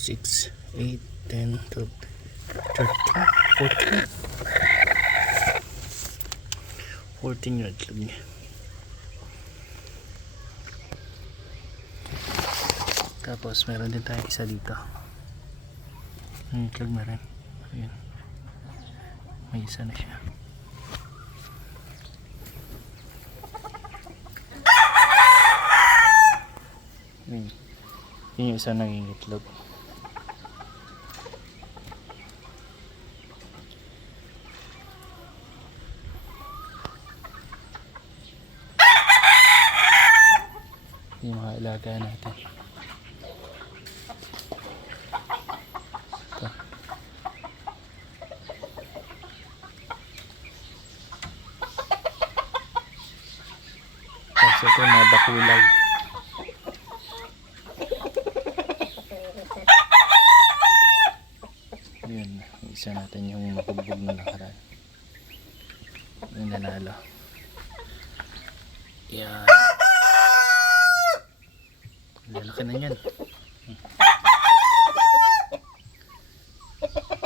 6, 8, 10, 12, 13, 14. 14 yung itlog niya. Tapos meron din tayo isa dito. Itlog na rin. Ayan. May isa na siya. Yun yung isa naging itlog. Yung mga ilaga natin. Ito. Tapos ito mga bakulay. Yun, isa natin yung makugbog na nakaraan. Yung nanalo. Yan. Lalaki na yan.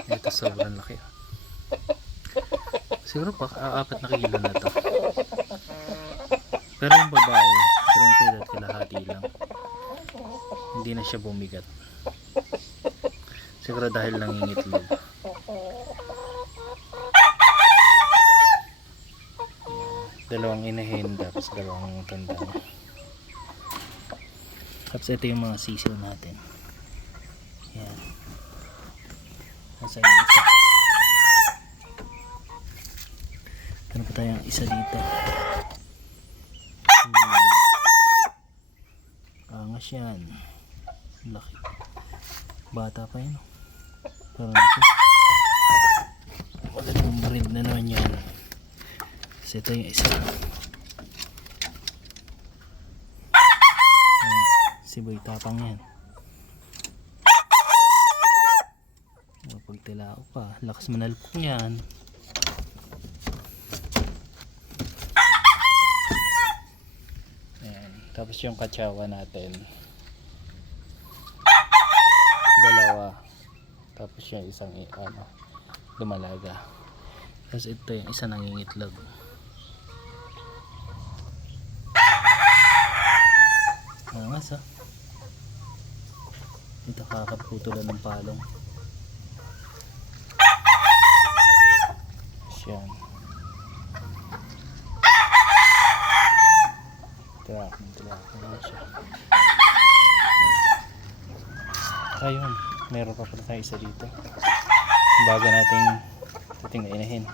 Ito sobrang laki. Siguro pa 4 na kilo na to. Pero yung babae 3 kilo at kalahati lang. Hindi na siya bumigat. Siguro dahil lang yung itlog. Dalawang inahin tapos dalawang tanda. Tapos ito yung mga sisiw natin. Yan. Nasa yung isa. Ano pa tayong isa dito? Angas yan. Laki. Bata pa yun. Parang laki. Magandang breed na naman yan. Kasi ito yung isa. Siboy tapang yan. Pag tilao pa, lakas manalpok yan. Ayan. Tapos yung katsawa natin 2. Tapos yung isang lumalaga. Tapos ito yung isa nangingitlog. Angas Ito kakaputulan ng palong. Yan. Tilak na siya. Ayun, meron pa pala tayo isa dito. Bago nating inahin.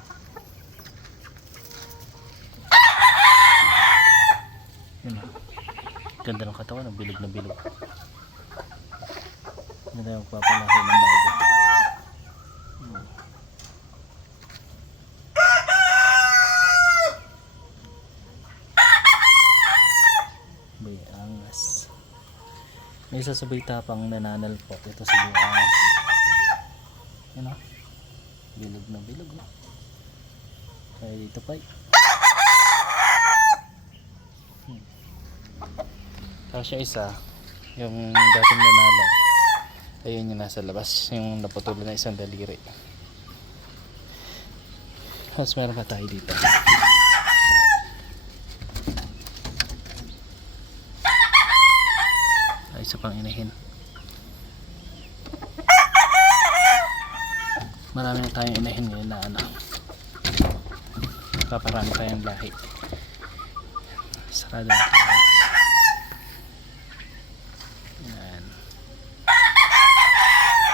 Yun o. Ganda ng katawan, bilog na bilog. Hindi tayo magpapalahi ng bago. Bay, angas. May isa sa baytapang nananalpok. Ito sa bukas. Yan o. Bilog na bilog. Kaya dito pa Tapos yung isa, yung dating nanalo, ayun yung nasa labas, yung naputulan na isang daliri. Tapos meron pa tayo dito. Ay, isa pang inahin. Marami na tayong inahin ngayon na paparami tayong lahi. Sarado na tayo.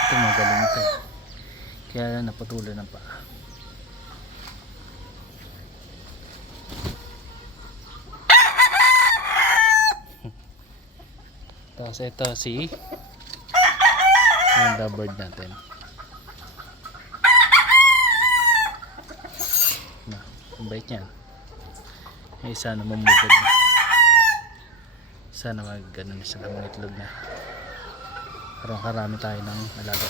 Ito magaling ito. Kaya naputulan ng paa. Tapos ito si yung lovebird natin. Ang bait niyan. May isa na mamugad na. Sana mag-ano na sila, mga itlog na. Parang karami tayo ng alaga.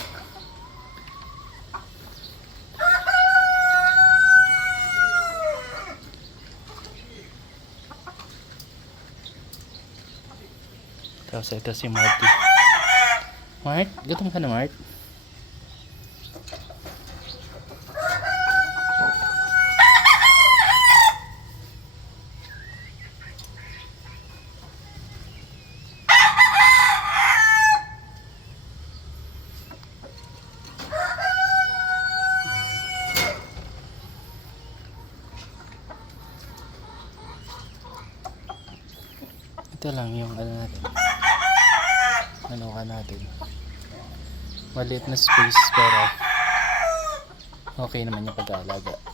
Tapos ito si Marty. Mart, gutom ka na, Mart? Ito lang yung ano natin. Nanuka natin. Maliit na space pero okay naman yung pag-aalaga.